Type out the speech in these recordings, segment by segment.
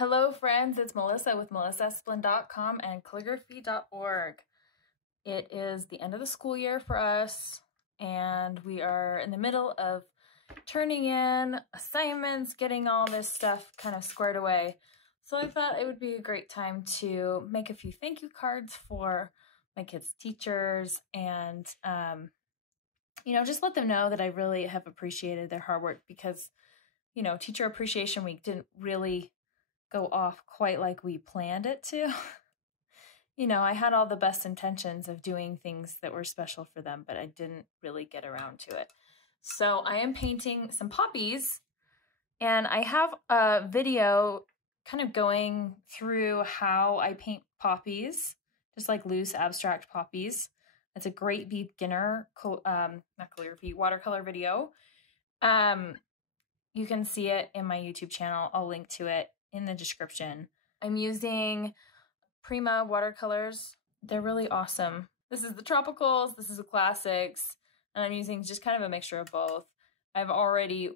Hello friends, it's Melissa with melissasplin.com and calligraphy.org. It is the end of the school year for us, and we are in the middle of turning in assignments, getting all this stuff kind of squared away. So I thought it would be a great time to make a few thank you cards for my kids' teachers and, just let them know that I really have appreciated their hard work because, Teacher Appreciation Week didn't really go off quite like we planned it to. I had all the best intentions of doing things that were special for them, but I didn't really get around to it. So I am painting some poppies, and I have a video kind of going through how I paint poppies, just like loose abstract poppies. It's a great beginner, not calligraphy, watercolor video. You can see it in my YouTube channel. I'll link to it in the description. I'm using Prima watercolors. They're really awesome. This is the tropicals, this is the classics, and I'm using just kind of a mixture of both. I've already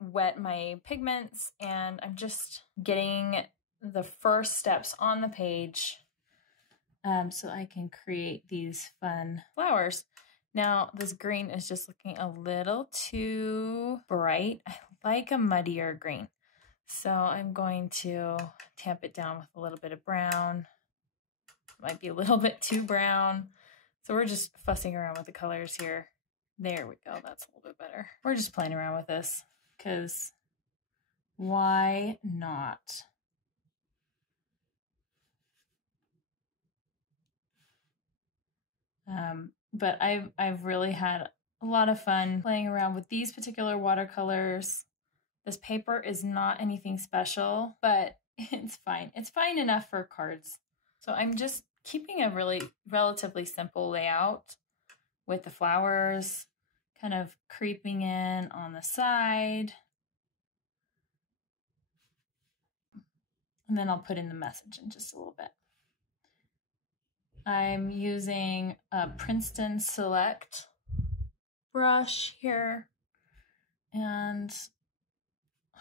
wet my pigments, and I'm just getting the first steps on the page so I can create these fun flowers. Now, this green is just looking a little too bright. I like a muddier green. So I'm going to tamp it down with a little bit of brown. Might be a little bit too brown. So we're just fussing around with the colors here. There we go. That's a little bit better. We're just playing around with this because why not? But I've really had a lot of fun playing around with these particular watercolors. This paper is not anything special, but it's fine. It's fine enough for cards. So I'm just keeping a relatively simple layout with the flowers kind of creeping in on the side. And then I'll put in the message in just a little bit. I'm using a Princeton Select brush here, and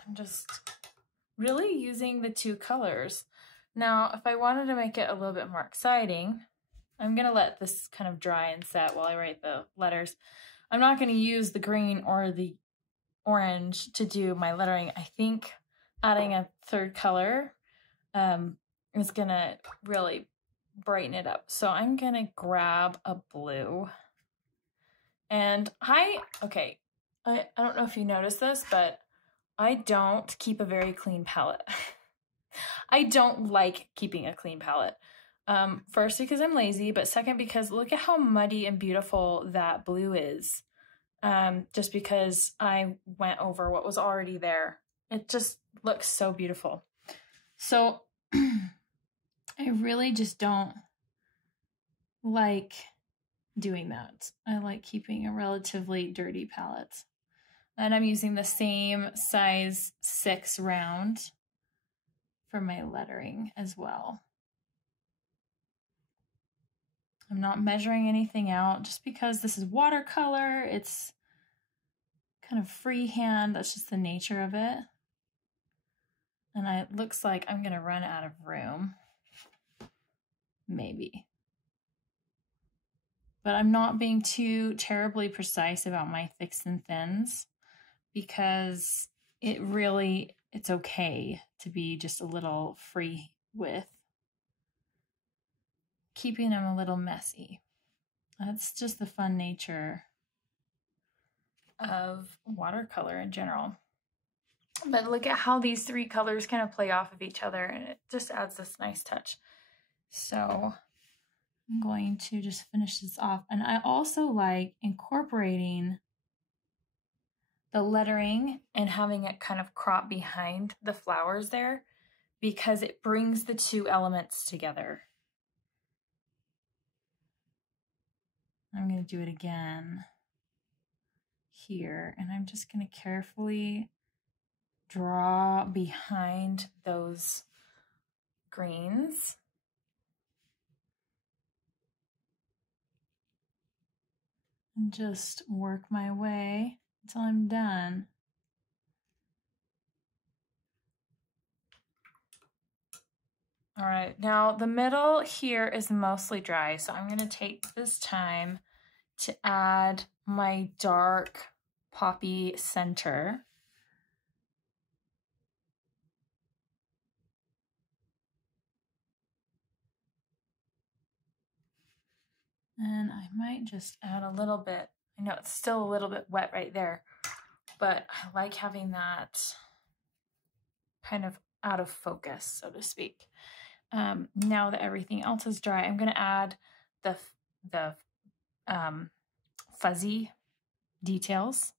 I'm just really using the two colors. Now, if I wanted to make it a little bit more exciting, I'm going to let this kind of dry and set while I write the letters. I'm not going to use the green or the orange to do my lettering. I think adding a third color is going to really brighten it up. So I'm going to grab a blue. And I don't know if you noticed this, but I don't keep a very clean palette. I don't like keeping a clean palette. First, because I'm lazy, but second, because look at how muddy and beautiful that blue is. Just because I went over what was already there. It just looks so beautiful. So I really just don't like doing that. I like keeping a relatively dirty palette. And I'm using the same size 6 round for my lettering as well. I'm not measuring anything out just because this is watercolor. It's kind of freehand. That's just the nature of it. And it looks like I'm going to run out of room. Maybe. But I'm not being too terribly precise about my thicks and thins because it's okay to be just a little free with keeping them a little messy. That's just the fun nature of watercolor in general. But look at how these three colors kind of play off of each other, and it just adds this nice touch. So I'm going to just finish this off. And I also like incorporating the lettering and having it kind of crop behind the flowers there because it brings the two elements together. I'm going to do it again here, and I'm just going to carefully draw behind those greens. And just work my way until I'm done. All right, now the middle here is mostly dry, so I'm gonna take this time to add my dark poppy center. And I might just add a little bit. I know it's still a little bit wet right there, but I like having that kind of out of focus, so to speak. Now that everything else is dry, I'm gonna add the fuzzy details.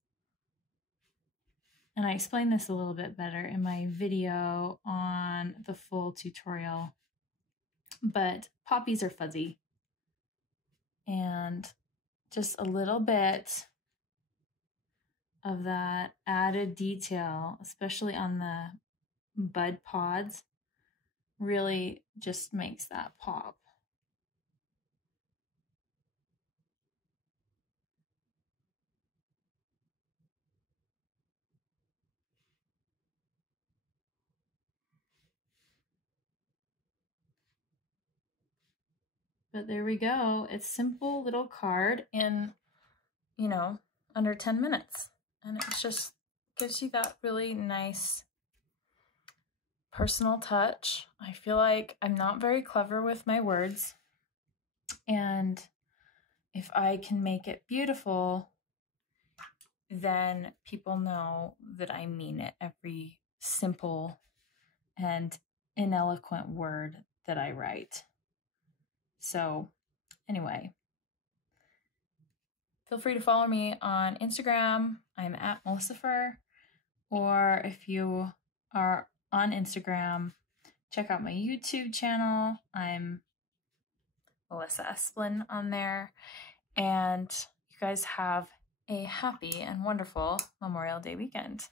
And I explained this a little bit better in my video on the full tutorial, but poppies are fuzzy. And just a little bit of that added detail, especially on the bud pods, really just makes that pop. But there we go. It's simple little card in, you know, under 10 minutes. And it just gives you that really nice personal touch. I feel like I'm not very clever with my words. And if I can make it beautiful, then people know that I mean it, every simple and ineloquent word that I write. So anyway, feel free to follow me on Instagram. I'm at Melissa, or if you are on Instagram, check out my YouTube channel. I'm Melissa Esplin on there. And you guys have a happy and wonderful Memorial Day weekend.